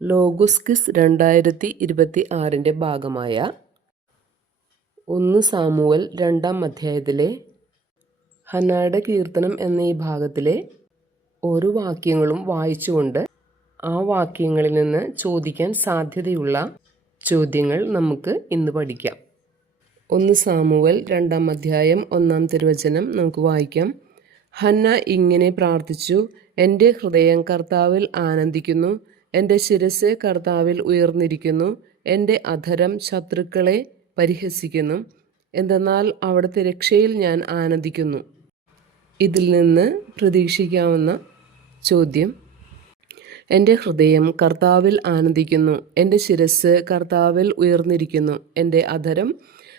Logos quiz 2026 ഭാഗമായ 1 Samuel 2 അധ്യായത്തിലെ ഹന്നായുടെ കീർത്തനം എന്ന ഈ ഭാഗത്തിലെ ഓരോ വാക്യങ്ങളും വായിച്ചുകൊണ്ട് ആ വാക്യങ്ങളിൽ നിന്ന് ചോദിക്കാൻ സാധ്യതയുള്ള ചോദ്യങ്ങൾ നമുക്ക് ഇന്ന് പഠിക്കാം. 1 സാമുവൽ 2 അധ്യായം 1 തിരുവചനം നമുക്ക് വായിക്കാം. ഹന്ന ഇങ്ങനെ പ്രാർത്ഥിച്ചു: എൻ്റെ ഹൃദയം കർത്താവിൽ ആനന്ദിക്കുന്നു, എൻ്റെ ശിരസ്സ് കർത്താവിൽ ഉയർന്നിരിക്കുന്നു, എൻ്റെ അധരം ശത്രുക്കളെ പരിഹസിക്കുന്നു. എന്തെന്നാൽ അവിടുത്തെ രക്ഷയിൽ ഞാൻ ആനന്ദിക്കുന്നു. ഇതിൽ നിന്ന് പ്രതീക്ഷിക്കാവുന്ന ചോദ്യം: എൻ്റെ ഹൃദയം കർത്താവിൽ ആനന്ദിക്കുന്നു, എൻ്റെ ശിരസ്സ് കർത്താവിൽ ഉയർന്നിരിക്കുന്നു, എൻ്റെ അധരം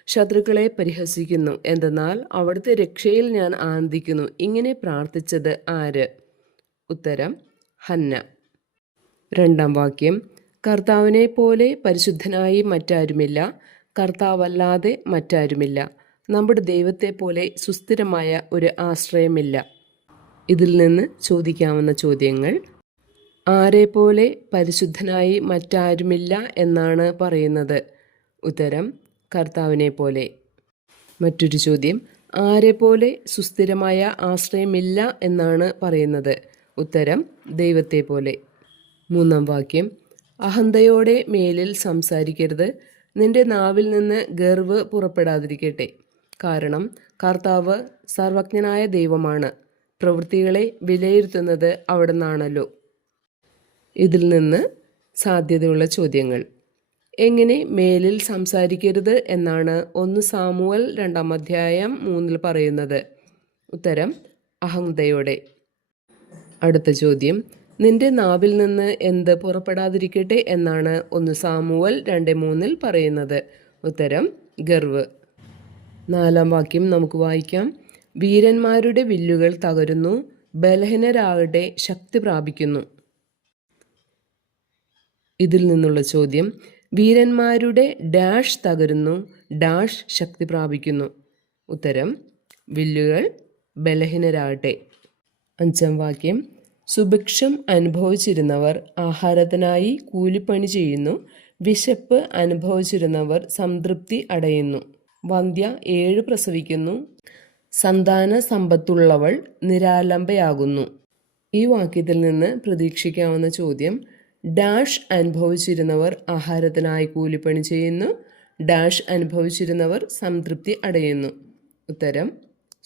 ശത്രുക്കളെ പരിഹസിക്കുന്നു. എന്തെന്നാൽ അവിടുത്തെ രക്ഷയിൽ ഞാൻ ആനന്ദിക്കുന്നു. ഇങ്ങനെ പ്രാർത്ഥിച്ചത് ആര്? ഉത്തരം: ഹന്ന. 2 വാക്യം: കർത്താവിനെ പോലെ പരിശുദ്ധനായി മറ്റാരുമില്ല, കർത്താവല്ലാതെ മറ്റാരുമില്ല. നമ്മുടെ ദൈവത്തെ പോലെ സുസ്ഥിരമായ ഒരു ആശ്രയമില്ല. ഇതിൽ നിന്ന് ചോദിക്കാവുന്ന ചോദ്യങ്ങൾ: ആരെ പോലെ പരിശുദ്ധനായി മറ്റാരുമില്ല എന്നാണ് പറയുന്നത്? ഉത്തരം: കർത്താവിനെ പോലെ. മറ്റൊരു ചോദ്യം: ആരെ പോലെ സുസ്ഥിരമായ ആശ്രയമില്ല എന്നാണ് പറയുന്നത്? ഉത്തരം: ദൈവത്തെ പോലെ. 3 വാക്യം: അഹന്തയോടെ മേലിൽ സംസാരിക്കരുത്, നിന്റെ നാവിൽ നിന്ന് ഗർവ് പുറപ്പെടാതിരിക്കട്ടെ. കാരണം കർത്താവ് സർവജ്ഞനായ ദൈവമാണ്, പ്രവൃത്തികളെ വിലയിരുത്തുന്നത് അവിടുന്നാണല്ലോ. ഇതിൽ നിന്ന് സാധ്യതയുള്ള ചോദ്യങ്ങൾ: എങ്ങനെ മേലിൽ സംസാരിക്കരുത് എന്നാണ് 1 സാമുവൽ 2 അധ്യായം 3 പറയുന്നത്? ഉത്തരം: അഹന്തയോടെ. അടുത്ത ചോദ്യം: നിന്റെ നാവിൽ നിന്ന് എന്ത് പുറപ്പെടാതിരിക്കട്ടെ എന്നാണ് 1 സാമുവൽ 2:3 പറയുന്നത്? ഉത്തരം: ഗർവ്. 4 വാക്യം നമുക്ക് വായിക്കാം. വീരന്മാരുടെ വില്ലുകൾ തകരുന്നു, ബലഹീനരാകട്ടെ ശക്തി പ്രാപിക്കുന്നു. ഇതിൽ നിന്നുള്ള ചോദ്യം: വീരന്മാരുടെ ഡാഷ് തകരുന്നു, ഡാഷ് ശക്തി പ്രാപിക്കുന്നു. ഉത്തരം: വില്ലുകൾ ബലഹീനരാകട്ടെ. 5 വാക്യം: സുഭിക്ഷം അനുഭവിച്ചിരുന്നവർ ആഹാരത്തിനായി കൂലിപ്പണി ചെയ്യുന്നു, വിശപ്പ് അനുഭവിച്ചിരുന്നവർ സംതൃപ്തി അടയുന്നു. വന്ധ്യ 7 പ്രസവിക്കുന്നു, സന്താന സമ്പത്തുള്ളവൾ നിരാലംബയാകുന്നു. ഈ വാക്യത്തിൽ നിന്ന് പ്രതീക്ഷിക്കാവുന്ന ചോദ്യം: ഡാഷ് അനുഭവിച്ചിരുന്നവർ ആഹാരത്തിനായി കൂലിപ്പണി ചെയ്യുന്നു, ഡാഷ് അനുഭവിച്ചിരുന്നവർ സംതൃപ്തി അടയുന്നു. ഉത്തരം: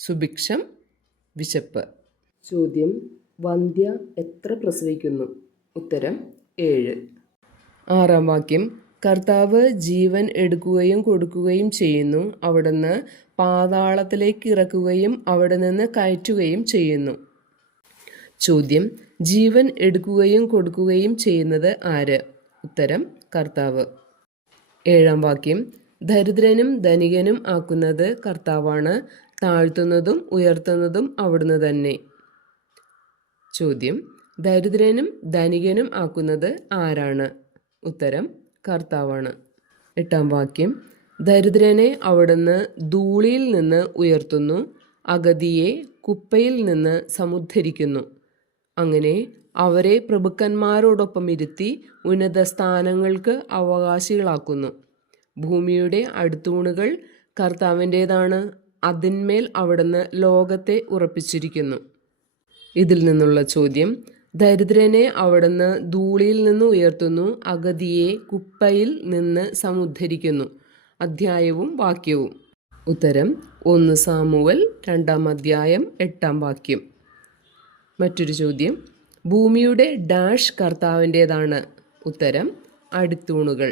സുഭിക്ഷം, വിശപ്പ്. ചോദ്യം: വന്ധ്യ എത്ര പ്രസവിക്കുന്നു? ഉത്തരം: 7. 6 വാക്യം: കർത്താവ് ജീവൻ എടുക്കുകയും കൊടുക്കുകയും ചെയ്യുന്നു, അവിടുന്ന് പാതാളത്തിലേക്ക് ഇറക്കുകയും അവിടെ നിന്ന് കയറ്റുകയും ചെയ്യുന്നു. ചോദ്യം: ജീവൻ എടുക്കുകയും കൊടുക്കുകയും ചെയ്യുന്നത് ആര്? ഉത്തരം: കർത്താവ്. 7 വാക്യം: ദരിദ്രനും ധനികനും ആക്കുന്നത് കർത്താവാണ്, താഴ്ത്തുന്നതും ഉയർത്തുന്നതും അവിടുന്ന് തന്നെ. ചോദ്യം: ദരിദ്രനും ധനികനും ആക്കുന്നത് ആരാണ്? ഉത്തരം: കർത്താവാണ്. 8 വാക്യം: ദരിദ്രനെ അവിടുന്ന് ധൂളിയിൽ നിന്ന് ഉയർത്തുന്നു, അഗതിയെ കുപ്പയിൽ നിന്ന് സമുദ്ധരിക്കുന്നു. അങ്ങനെ അവരെ പ്രഭുക്കന്മാരോടൊപ്പം ഇരുത്തി ഉന്നത സ്ഥാനങ്ങൾക്ക് അവകാശികളാക്കുന്നു. ഭൂമിയുടെ അടിത്തൂണുകൾ കർത്താവിൻ്റേതാണ്, അതിന്മേൽ അവിടുന്ന് ലോകത്തെ ഉറപ്പിച്ചിരിക്കുന്നു. ഇതിൽ നിന്നുള്ള ചോദ്യം: ദരിദ്രനെ അവിടുന്ന് ധൂളിയിൽ നിന്ന് ഉയർത്തുന്നു, അഗതിയെ കുപ്പയിൽ നിന്ന് സമുദ്ധരിക്കുന്നു. അധ്യായവും വാക്യവും. ഉത്തരം: 1 സാമുവൽ 2 അധ്യായം 8 വാക്യം. മറ്റൊരു ചോദ്യം: ഭൂമിയുടെ ഡാഷ് കർത്താവിൻ്റേതാണ്. ഉത്തരം: അടിത്തൂണുകൾ.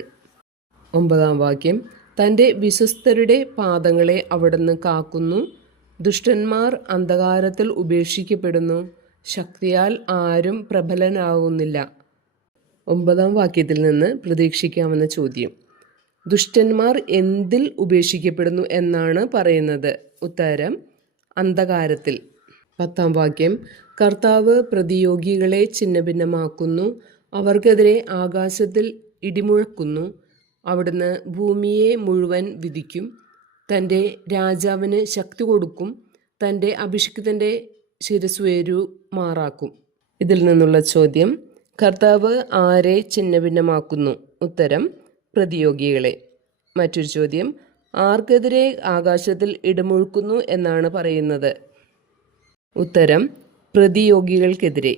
9 വാക്യം: തൻ്റെ വിശ്വസ്തരുടെ പാദങ്ങളെ അവിടുന്ന് കാക്കുന്നു, ദുഷ്ടന്മാർ അന്ധകാരത്തിൽ ഉപേക്ഷിക്കപ്പെടുന്നു, ശക്തിയാൽ ആരും പ്രബലനാകുന്നില്ല. 9 വാക്യത്തിൽ നിന്ന് പ്രതീക്ഷിക്കാവുന്ന ചോദ്യം: ദുഷ്ടന്മാർ എന്തിൽ ഉപേക്ഷിക്കപ്പെടുന്നു എന്നാണ് പറയുന്നത്? ഉത്തരം: അന്ധകാരത്തിൽ. 10 വാക്യം: കർത്താവ് പ്രതിയോഗികളെ ഛിന്നഭിന്നമാക്കുന്നു, അവർക്കെതിരെ ആകാശത്തിൽ ഇടിമുഴക്കുന്നു, അവിടുന്ന് ഭൂമിയെ മുഴുവൻ വിധിക്കും, തൻ്റെ രാജാവിന് ശക്തി കൊടുക്കും, തൻ്റെ അഭിഷിക്തൻ്റെ ശിരസ്സുയരുമാറാക്കും. ഇതിൽ നിന്നുള്ള ചോദ്യം: കർത്താവ് ആരെ ഛിന്നഭിന്നമാക്കുന്നു? ഉത്തരം പ്രതിയോഗികളെ. മറ്റൊരു ചോദ്യം, ആർക്കെതിരെ ആകാശത്തിൽ ഇടിമുഴക്കുന്നു എന്നാണ് പറയുന്നത്? ഉത്തരം പ്രതിയോഗികൾക്കെതിരെ.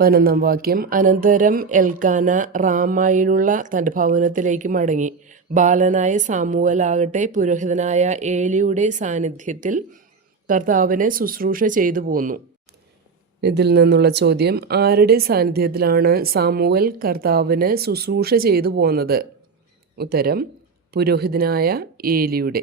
11 വാക്യം, അനന്തരം എൽക്കാന റാമായിലുള്ള തൻ്റെ ഭവനത്തിലേക്ക് മടങ്ങി. ബാലനായ സാമുവലാകട്ടെ പുരോഹിതനായ ഏലിയുടെ സാന്നിധ്യത്തിൽ കർത്താവിനെ ശുശ്രൂഷ ചെയ്തു പോന്നു. ഇതിൽ നിന്നുള്ള ചോദ്യം, ആരുടെ സാന്നിധ്യത്തിലാണ് സാമുവൽ കർത്താവിന് ശുശ്രൂഷ ചെയ്തു പോന്നത്? ഉത്തരം പുരോഹിതനായ ഏലിയുടെ.